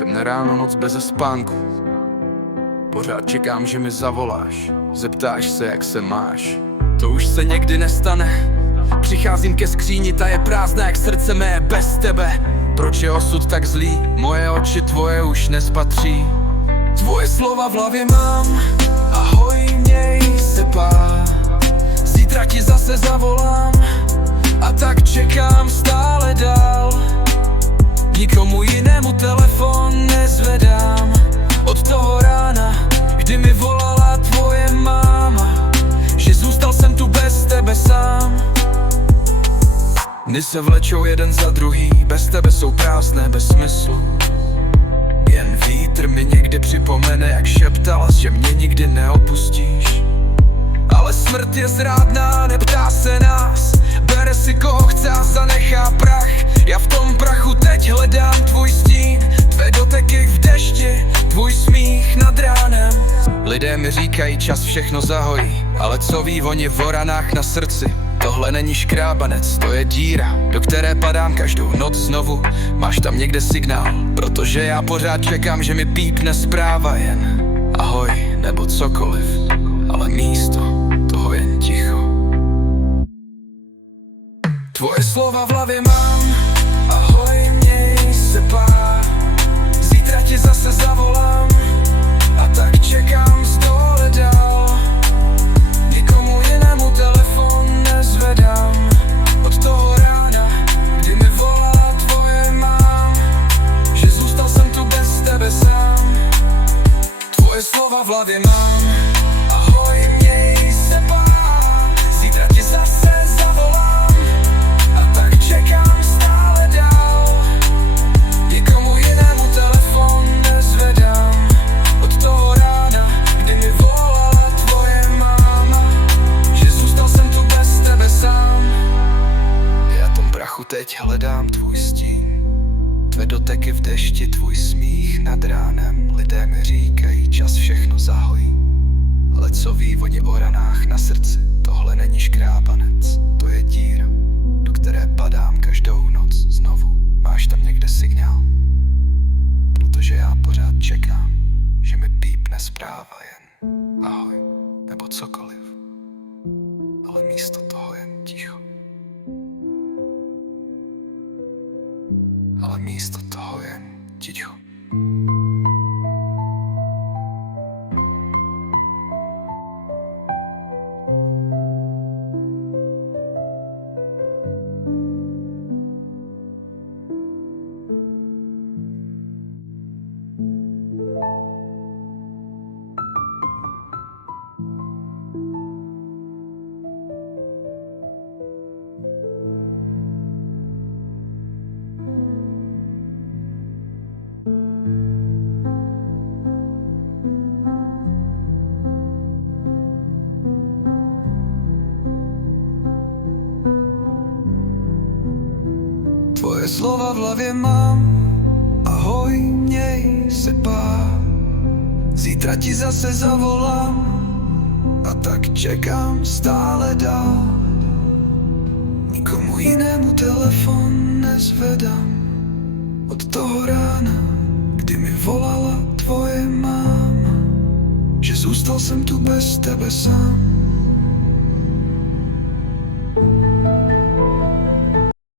Temné ráno, noc beze spánku. Pořád čekám, že mi zavoláš, zeptáš se, jak se máš. To už se někdy nestane. Přicházím ke skříni, ta je prázdná jak srdce mé bez tebe. Proč je osud tak zlý? Moje oči tvoje už nespatří. Tvoje slova v hlavě mám, ahoj, měj se pár. Zítra ti zase zavolám, a tak čekám stále dál. Nikomu jinému telefon nezvedám od toho rána, kdy mi volala tvoje máma, že zůstal jsem tu bez tebe sám. Dny se vlečou jeden za druhý, bez tebe jsou prázdné, bez smyslu. Jen vítr mi někdy připomene, jak šeptala, že mě nikdy neopustíš. Ale smrt je zrádná, neptá se nás, bere si koho chce a zanechá prach. Já v tom prachu teď hledám tvůj stín, tvé doteky v dešti, tvůj smích nad ránem. Lidé mi říkají, čas všechno zahojí, ale co ví oni v ranách na srdci? Tohle není škrábanec, to je díra, do které padám každou noc znovu. Máš tam někde signál, protože já pořád čekám, že mi pípne zpráva jen ahoj nebo cokoliv, ale místo toho jen ticho. Tvoje slova v hlavě mám, ahoj, měj se pár. Zítra ti zase zavolám, a tak čekám zdole dál. Nikomu jinému telefon nezvedám od toho rána, kdy mi volala tvoje máma, že zůstal jsem tu bez tebe sám. Tvoje slova v hlavě mám, ahoj, měj se pár. Zítra ti zase zavolám, a tak čekám stále dál. Nikomu jinému telefon nezvedám od toho rána, kdy mi volala tvoje máma, že zůstal jsem tu bez tebe sám. Já tom prachu teď hledám tvůj stín, tvé doteky v dešti, tvůj smích nad ránem. Lidé mi říkají, čas všechno zahojí, ale co ví oni o ranách na srdci? Tohle není škrábanec, to je díra, do které padám každou noc znovu. Máš tam někde signál? Protože já pořád čekám, že mi pípne zpráva jen ahoj nebo cokoliv, ale místo toho jen ticho. Ale místo toho jen ticho. Tvoje slova v hlavě mám, ahoj, měj se pár. Zítra ti zase zavolám, a tak čekám stále dál. Nikomu jinému telefon nezvedám od toho rána, kdy mi volala tvoje máma, že zůstal jsem tu bez tebe sám.